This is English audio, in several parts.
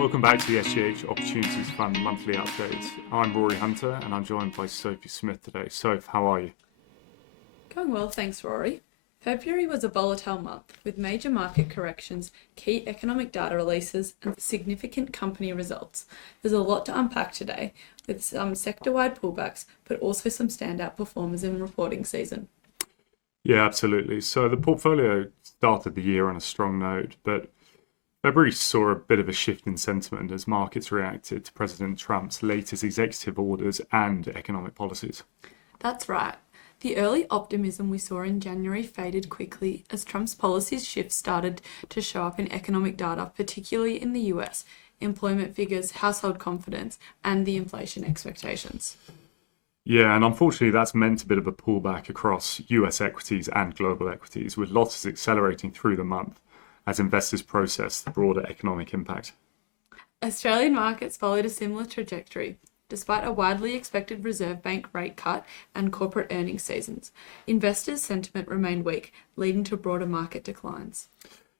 Welcome back to the SGH Opportunities Fund Monthly Update. I'm Rory Hunter and I'm joined by Sophie Smith today. Soph, how are you? Going well, thanks, Rory. February was a volatile month with major market corrections, key economic data releases, and significant company results. There's a lot to unpack today, with some sector-wide pullbacks, but also some standout performers in reporting season. Yeah, absolutely. So the portfolio started the year on a strong note, but February saw a bit of a shift in sentiment as markets reacted to President Trump's latest executive orders and economic policies. That's right. The early optimism we saw in January faded quickly as Trump's policies shift started to show up in economic data, particularly in the US, employment figures, household confidence, and the inflation expectations. Yeah, and unfortunately that's meant a bit of a pullback across US equities and global equities, with losses accelerating through the month as investors process the broader economic impact. Australian markets followed a similar trajectory. Despite a widely expected Reserve Bank rate cut and corporate earnings seasons, investors' sentiment remained weak, leading to broader market declines.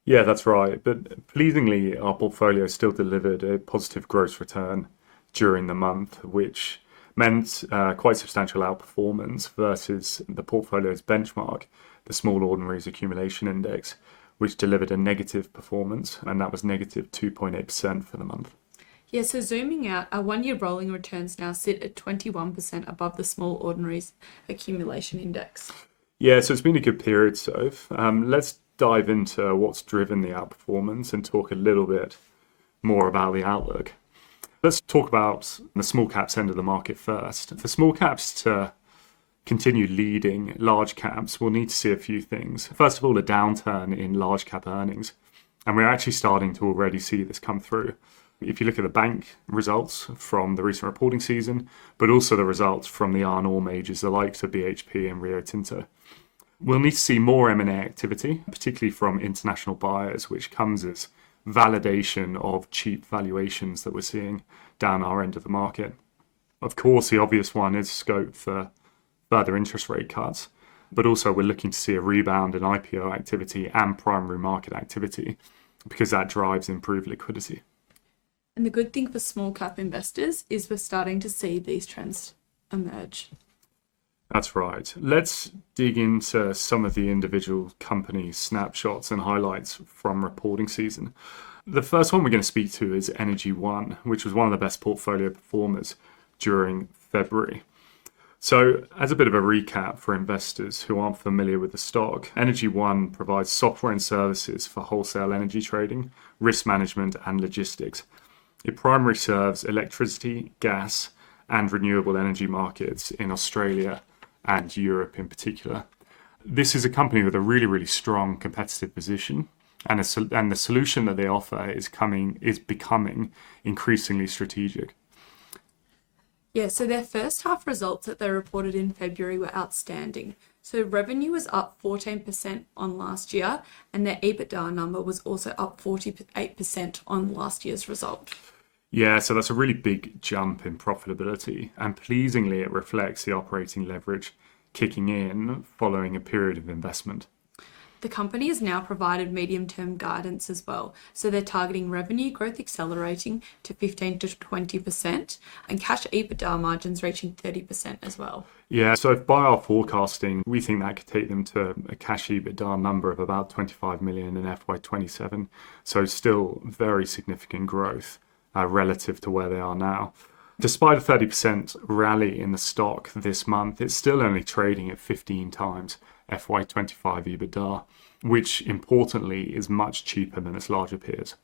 Yeah, that's right. But pleasingly, our portfolio still delivered a positive gross return during the month, which meant quite substantial outperformance versus the portfolio's benchmark, the Small Ordinaries Accumulation Index, which delivered a negative performance, and that was negative 2.8% for the month. Yeah, so zooming out, our one-year rolling returns now sit at 21% above the Small Ordinaries Accumulation Index. Yeah, so it's been a good period, Soph. Let's dive into what's driven the outperformance and talk a little bit more about the outlook. Let's talk about the small caps end of the market first. For small caps to continue leading large caps, we'll need to see a few things. First of all, a downturn in large cap earnings. And we're actually starting to already see this come through. If you look at the bank results from the recent reporting season, but also the results from the iron ore majors, the likes of BHP and Rio Tinto. We'll need to see more M&A activity, particularly from international buyers, which comes as validation of cheap valuations that we're seeing down our end of the market. Of course, the obvious one is scope for further interest rate cuts, but also we're looking to see a rebound in IPO activity and primary market activity because that drives improved liquidity. And the good thing for small cap investors is we're starting to see these trends emerge. That's right. Let's dig into some of the individual company snapshots and highlights from reporting season. The first one we're going to speak to is Energy One, which was one of the best portfolio performers during February. So as a bit of a recap for investors who aren't familiar with the stock, Energy One provides software and services for wholesale energy trading, risk management, and logistics. It primarily serves electricity, gas, and renewable energy markets in Australia and Europe in particular. This is a company with a really, really strong competitive position, and the solution that they offer is becoming increasingly strategic. Yeah, so their first half results that they reported in February were outstanding. So revenue was up 14% on last year, and their EBITDA number was also up 48% on last year's result. Yeah, so that's a really big jump in profitability, and pleasingly it reflects the operating leverage kicking in following a period of investment. The company has now provided medium-term guidance as well. So they're targeting revenue growth accelerating to 15 to 20% and cash EBITDA margins reaching 30% as well. Yeah, so by our forecasting, we think that could take them to a cash EBITDA number of about 25 million in FY27. So still very significant growth relative to where they are now. Despite a 30% rally in the stock this month, it's still only trading at 15 times FY25 EBITDA, which importantly is much cheaper than its larger peers.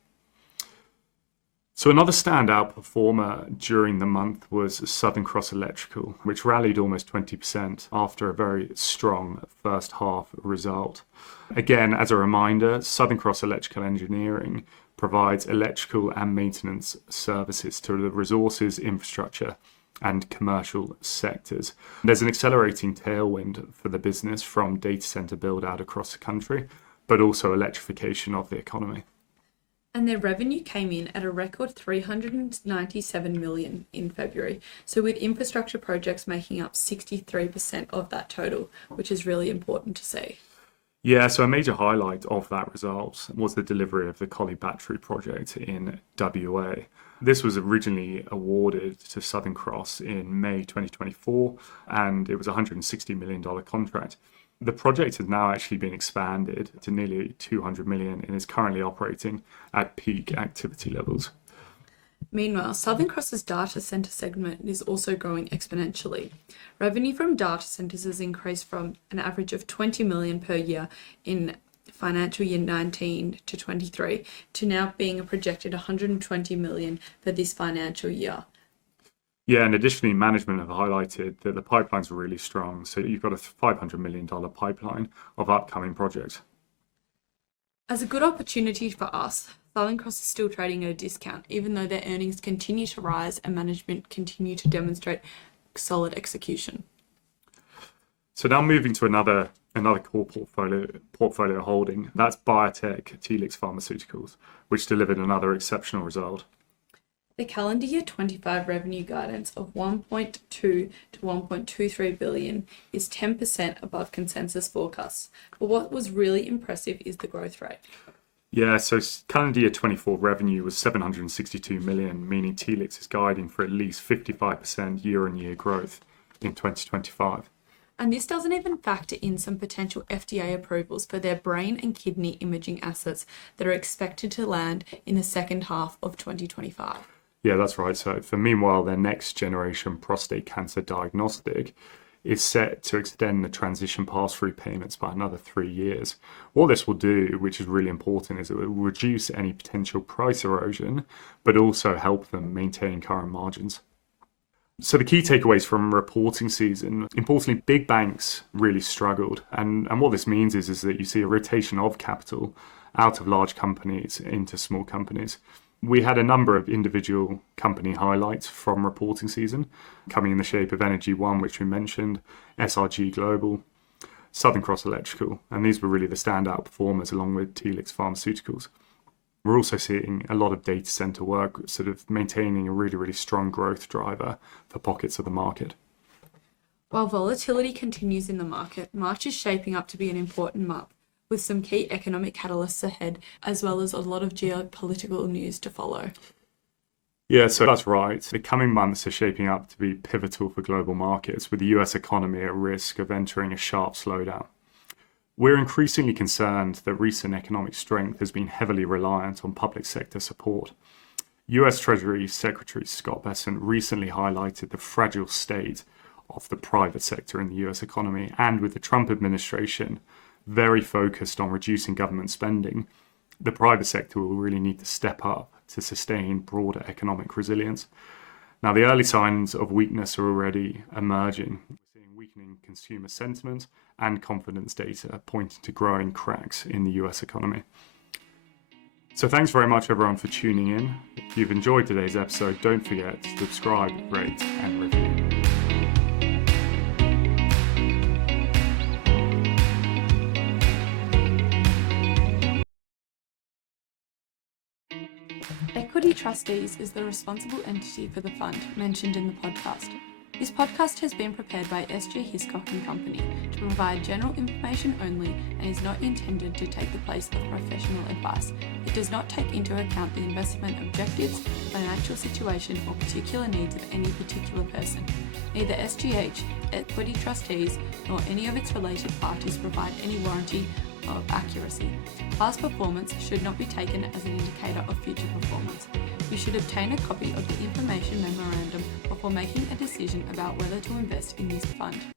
So another standout performer during the month was Southern Cross Electrical, which rallied almost 20% after a very strong first half result. Again, as a reminder, Southern Cross Electrical Engineering provides electrical and maintenance services to the resources, infrastructure, and commercial sectors. There's an accelerating tailwind for the business from data center build out across the country, but also electrification of the economy. And their revenue came in at a record 397 million in February. So with infrastructure projects making up 63% of that total, which is really important to see. Yeah, so a major highlight of that result was the delivery of the Collie Battery project in WA. This was originally awarded to Southern Cross in May 2024, and it was a $160 million contract. The project has now actually been expanded to nearly 200 million and is currently operating at peak activity levels. Meanwhile, Southern Cross's data center segment is also growing exponentially. Revenue from data centers has increased from an average of 20 million per year in financial year 19 to 23 to now being a projected 120 million for this financial year. Yeah, and additionally, management have highlighted that the pipelines are really strong. So you've got a $500 million pipeline of upcoming projects. As a good opportunity for us, Southern Cross is still trading at a discount, even though their earnings continue to rise and management continue to demonstrate solid execution. So now moving to another core portfolio holding, that's Biotech, Helix Pharmaceuticals, which delivered another exceptional result. The calendar year 25 revenue guidance of 1.2 to 1.23 billion is 10% above consensus forecasts. But what was really impressive is the growth rate. Yeah, so calendar year 24 revenue was 762 million, meaning Helix is guiding for at least 55% year-on-year growth in 2025. And this doesn't even factor in some potential FDA approvals for their brain and kidney imaging assets that are expected to land in the second half of 2025. Yeah, that's right. So meanwhile, their next generation prostate cancer diagnostic is set to extend the transition pass-through payments by another 3 years. What this will do, which is really important, is it will reduce any potential price erosion, but also help them maintain current margins. So the key takeaways from reporting season, importantly, big banks really struggled. And what this means is that you see a rotation of capital out of large companies into small companies. We had a number of individual company highlights from reporting season, coming in the shape of Energy One, which we mentioned, SRG Global, Southern Cross Electrical, and these were really the standout performers along with Helix Pharmaceuticals. We're also seeing a lot of data center work, sort of maintaining a really, really strong growth driver for pockets of the market. While volatility continues in the market, March is shaping up to be an important month, with some key economic catalysts ahead, as well as a lot of geopolitical news to follow. Yeah, so that's right. The coming months are shaping up to be pivotal for global markets, with the US economy at risk of entering a sharp slowdown. We're increasingly concerned that recent economic strength has been heavily reliant on public sector support. US Treasury Secretary Scott Bessent recently highlighted the fragile state of the private sector in the US economy, and with the Trump administration very focused on reducing government spending, the private sector will really need to step up to sustain broader economic resilience. Now, the early signs of weakness are already emerging. We're seeing weakening consumer sentiment and confidence data pointing to growing cracks in the US economy. So thanks very much, everyone, for tuning in. If you've enjoyed today's episode, don't forget to subscribe, rate, and review. Equity Trustees is the responsible entity for the fund mentioned in the podcast. This podcast has been prepared by SGH Company to provide general information only and is not intended to take the place of professional advice. It does not take into account the investment objectives, financial situation, or particular needs of any particular person. Neither SGH, Equity Trustees, nor any of its related parties provide any warranty of accuracy. Past performance should not be taken as an indicator of future performance. You should obtain a copy of the information memorandum before making a decision about whether to invest in this fund.